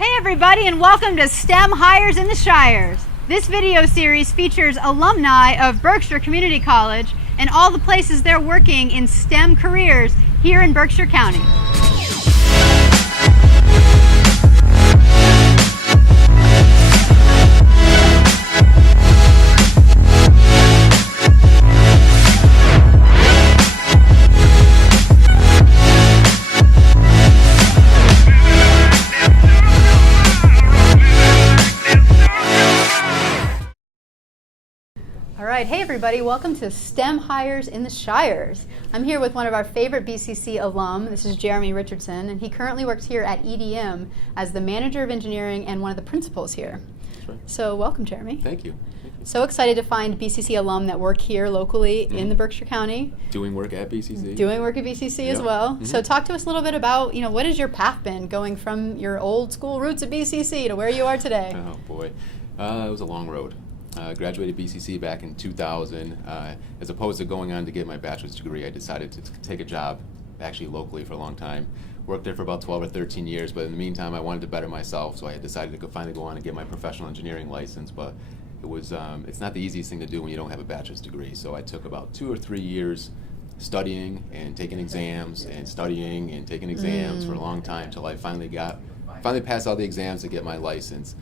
Hey everybody, and welcome to STEM Hires in the Shires. This video series features alumni of Berkshire Community College and all the places they're working in STEM careers here in Berkshire County. All right, hey everybody, welcome to STEM Hires in the Shires. I'm here with one of our favorite BCC alum. This is Jeromy Richardson, and he currently works here at EDM as the manager of engineering and one of the principals here. That's right. So welcome, Jeromy. Thank you. So excited to find BCC alum that work here locally in the Berkshire County. Doing work at BCC. Doing work at BCC as well. So talk to us a little bit about, what has your path been going from your old school roots at BCC to where you are today? Oh boy, it was a long road. Graduated BCC back in 2000. As opposed to going on to get my bachelor's degree, I decided to take a job actually locally for a long time. Worked there for about 12 or 13 years, but in the meantime I wanted to better myself, so I had decided to finally go on and get my professional engineering license. But it was it's not the easiest thing to do when you don't have a bachelor's degree, so I took about 2 or 3 years studying and taking exams and studying and taking exams for a long time until I finally passed all the exams to get my license.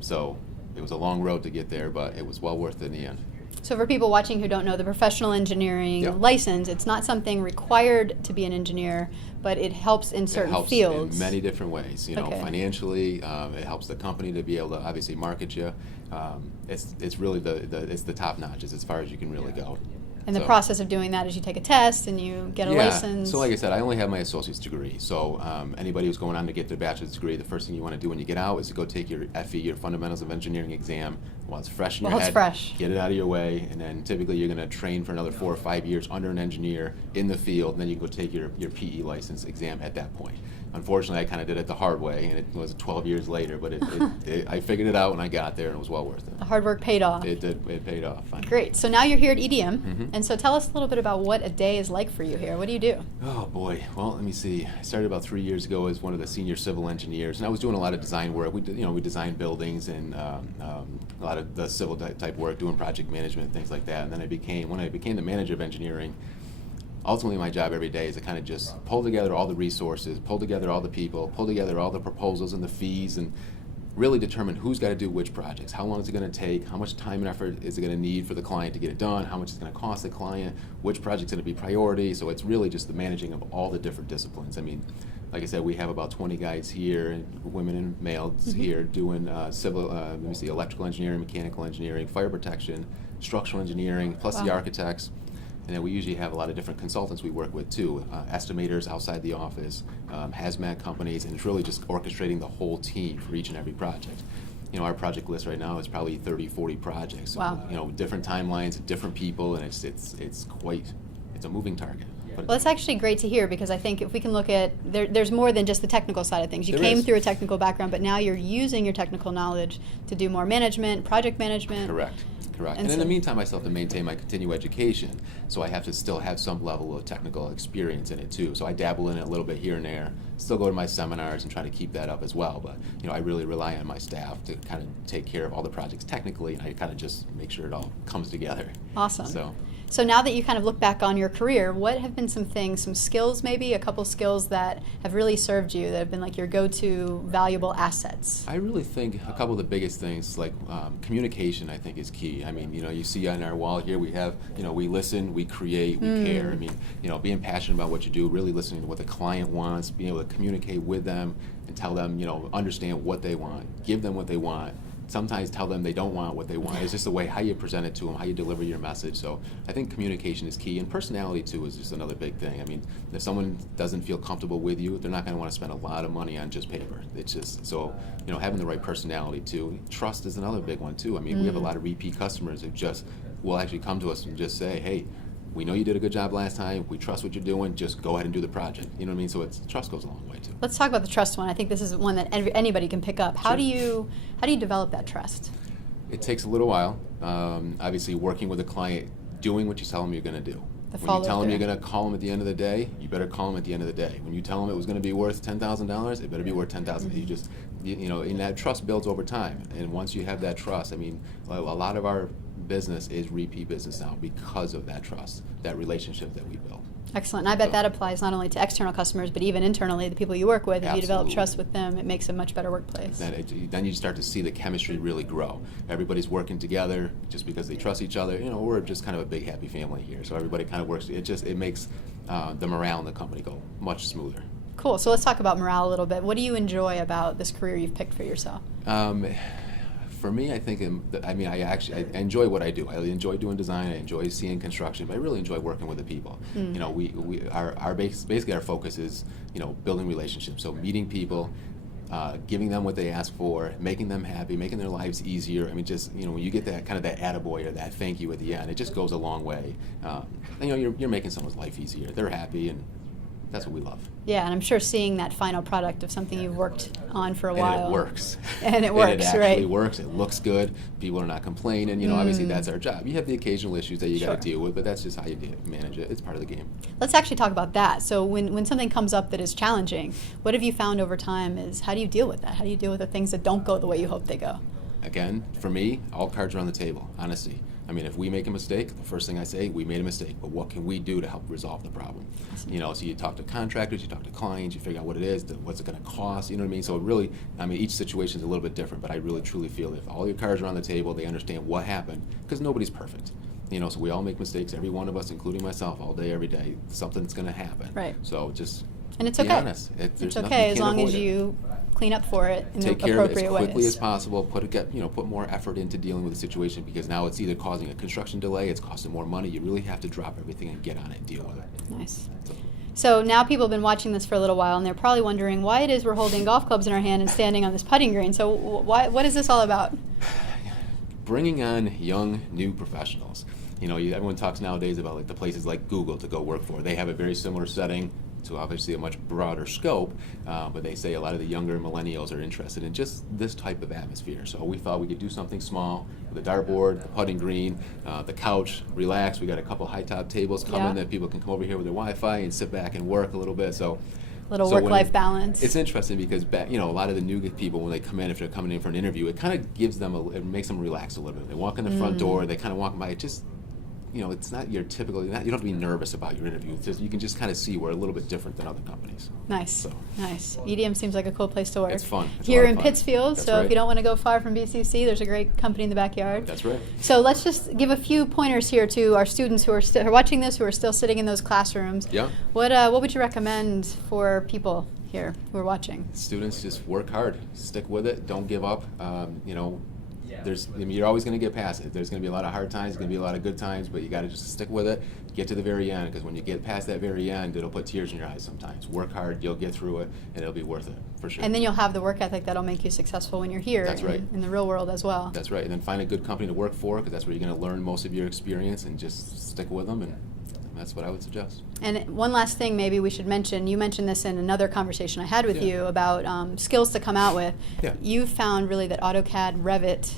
So it was a long road to get there, but it was well worth it in the end. So for people watching who don't know, the professional engineering license, it's not something required to be an engineer, but it helps in certain fields. It helps in many different ways. Financially, it helps the company to be able to obviously market you. It's really it's the top notch as far as you can really go. And the process of doing that is you take a test and you get a license. So like I said, I only have my associate's degree. So anybody who's going on to get their bachelor's degree, the first thing you want to do when you get out is to go take your FE, your Fundamentals of Engineering exam, while it's fresh in your head. Get it out of your way, and then typically you're going to train for another 4 or 5 years under an engineer in the field, and then you go take your PE license exam at that point. Unfortunately, I kind of did it the hard way, and it was 12 years later, but I figured it out when I got there, and it was well worth it. The hard work paid off. It did. It paid off. Finally. Great. So now you're here at EDM, and so tell us a little bit about what a day is like for you here. What do you do? Oh boy. Well, let me see. I started about 3 years ago as one of the senior civil engineers, and I was doing a lot of design work. We designed buildings and a lot of the civil type work, doing project management, things like that. And then when I became the manager of engineering, ultimately my job every day is to kind of just pull together all the resources, pull together all the people, pull together all the proposals and the fees, and really determine who's got to do which projects, how long is it going to take, how much time and effort is it going to need for the client to get it done, how much it's going to cost the client, which project's going to be priority. So it's really just the managing of all the different disciplines. I mean, like I said, we have about 20 guys here, and women and males here doing electrical engineering, mechanical engineering, fire protection, structural engineering, plus the architects. And then we usually have a lot of different consultants we work with too, estimators outside the office, hazmat companies, and it's really just orchestrating the whole team for each and every project. Our project list right now is probably 30, 40 projects. Wow. Different timelines, different people, and it's a moving target. Well, that's actually great to hear, because I think if we can look at, there's more than just the technical side of things. You came through a technical background, but now you're using your technical knowledge to do more management, project management. Correct. And in the meantime, I still have to maintain my continuing education, so I have to still have some level of technical experience in it too. So I dabble in it a little bit here and there, still go to my seminars and try to keep that up as well. But I really rely on my staff to kind of take care of all the projects technically, and I kind of just make sure it all comes together. Awesome. So now that you kind of look back on your career, what have been some skills maybe, a couple skills that have really served you, that have been like your go-to valuable assets? I really think a couple of the biggest things, like communication, I think is key. I mean, you see on our wall here, we have, we listen, we create, we care. I mean, being passionate about what you do, really listening to what the client wants, being able to communicate with them and tell them, understand what they want, give them what they want. Sometimes tell them they don't want what they want. It's just the way how you present it to them, how you deliver your message. So I think communication is key, and personality too is just another big thing. I mean, if someone doesn't feel comfortable with you, they're not going to want to spend a lot of money on just paper. It's just so having the right personality too. Trust is another big one too. I mean, we have a lot of repeat customers who just will actually come to us and just say, hey, we know you did a good job last time. We trust what you're doing. Just go ahead and do the project. You know what I mean? So trust goes a long way too. Let's talk about the trust one. I think this is one that anybody can pick up. How do you develop that trust? It takes a little while. Obviously, working with a client, doing what you tell them you're going to do. The When you tell them follow-through. you're going to call them at the end of the day, you better call them at the end of the day. When you tell them it was going to be worth $10,000, it better be worth $10,000. You know, and that trust builds over time. And once you have that trust, I mean, a lot of our business is repeat business now because of that trust, that relationship that we build. Excellent. And I bet that applies not only to external customers, but even internally, the people you work with. If you develop Absolutely. trust with them, it makes a much better workplace. Then you start to see the chemistry really grow. Everybody's working together just because they trust each other. You know, we're just kind of a big happy family here, so everybody kind of works. It makes the morale in the company go much smoother. Cool. So let's talk about morale a little bit. What do you enjoy about this career you've picked for yourself? For me, I think, I enjoy what I do. I enjoy doing design. I enjoy seeing construction, but I really enjoy working with the people. You know, basically our focus is, you know, building relationships. So meeting people, giving them what they ask for, making them happy, making their lives easier. I mean, just, you know, when you get that kind of that attaboy or that thank you at the end, it just goes a long way. You know, you're making someone's life easier. They're happy, and that's what we love. Yeah, and I'm sure seeing that final product of something you've worked on for a while. And it works. And it works, and it actually right? works. It looks good. People are not complaining. You know, obviously that's our job. You have the occasional issues that you got Sure. to deal with, but that's just how you manage it. It's part of the game. Let's actually talk about that. So when something comes up that is challenging, what have you found over time is how do you deal with that? How do you deal with the things that don't go the way you hope they go? Again, for me, all cards are on the table, honesty. I mean, if we make a mistake, the first thing I say, we made a mistake, but what can we do to help resolve the problem? Awesome. You know, so you talk to contractors, you talk to clients, you figure out what it is, what's it going to cost, you know what I mean? So it really, I mean, each situation is a little bit different, but I really truly feel if all your cards are on the table, they understand what happened, because nobody's perfect. You know, so we all make mistakes, every one of us, including myself, all day, every day. Something's going to happen. Right. So just And it's be okay. honest. It's okay as long as you clean up for it in the take care of it appropriate as quickly ways. as possible. Put more effort into dealing with the situation, because now it's either causing a construction delay, it's costing more money. You really have to drop everything and get on it and deal with it. Nice. So, So now people have been watching this for a little while, and they're probably wondering why it is we're holding golf clubs in our hand and standing on this putting green. So what is this all about? bringing on young, new professionals. You know, everyone talks nowadays about like the places like Google to go work for. They have a very similar setting to obviously a much broader scope, but they say a lot of the younger millennials are interested in just this type of atmosphere. So we thought we could do something small with the dartboard, the putting green, the couch, relax. We got a couple high-top tables coming that people can come over here with their Wi-Fi and sit back and work a little bit. So Work-life balance. It's interesting because a lot of the new people, when they come in, if they're coming in for an interview, it kind of gives them, it makes them relax a little bit. They walk in the front door, they kind of walk by. It just, it's not your typical. You don't have to be nervous about your interview. It's just, you can just kind of see we're a little bit different than other companies. Nice, nice. EDM seems like a cool place to work. It's fun. It's Here a lot in of fun. Pittsfield, That's so right. if you don't want to go far from BCC, there's a great company in the backyard. That's right. So let's just give a few pointers here to our students who are watching this, who are still sitting in those classrooms. Yeah. What would you recommend for people here who are watching? Students, just work hard, stick with it, don't give up. You're always going to get past it. There's going to be a lot of hard times, there's going to be a lot of good times, but you got to just stick with it, get to the very end, because when you get past that very end, it'll put tears in your eyes sometimes. Work hard, you'll get through it, and it'll be worth it, for sure. And then you'll have the work ethic that'll make you successful when you're here. That's right. in the real world as well. That's right, and then find a good company to work for, because that's where you're going to learn most of your experience, and just stick with them, and that's what I would suggest. And one last thing maybe we should mention, you mentioned this in another conversation I had with you about skills to come out with. Yeah. You've found really that AutoCAD, Revit,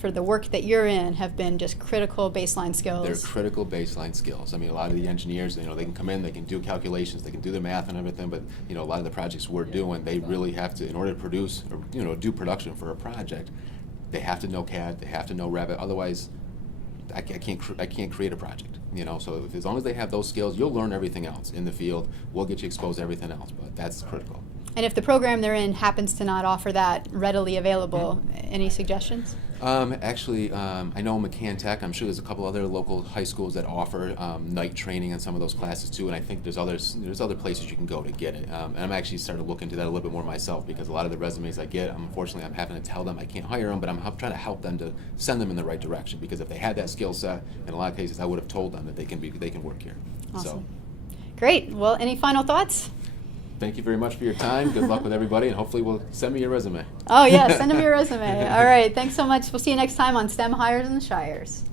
for the work that you're in, have been just critical baseline skills. They're critical baseline skills. I mean, a lot of the engineers, they can come in, they can do calculations, they can do the math and everything, but a lot of the projects we're doing, they really have to, in order to produce or do production for a project, they have to know CAD, they have to know Revit. Otherwise, I can't create a project. So as long as they have those skills, you'll learn everything else in the field. We'll get you exposed to everything else, but that's critical. And if the program they're in happens to not offer that readily available, any suggestions? Actually, I know McCann Tech. I'm sure there's a couple other local high schools that offer night training on some of those classes too, and I think there's other places you can go to get it. And I'm actually starting to look into that a little bit more myself, because a lot of the resumes I get, unfortunately, I'm having to tell them I can't hire them, but I'm trying to help them to send them in the right direction, because if they had that skill set, in a lot of cases, I would have told them that they can work here. Awesome. So, Great. Well, any final thoughts? thank you very much for your time. Good luck with everybody, and hopefully send me your resume. Oh, yeah, send them your resume. All right, thanks so much. We'll see you next time on STEM Hires in the Shires.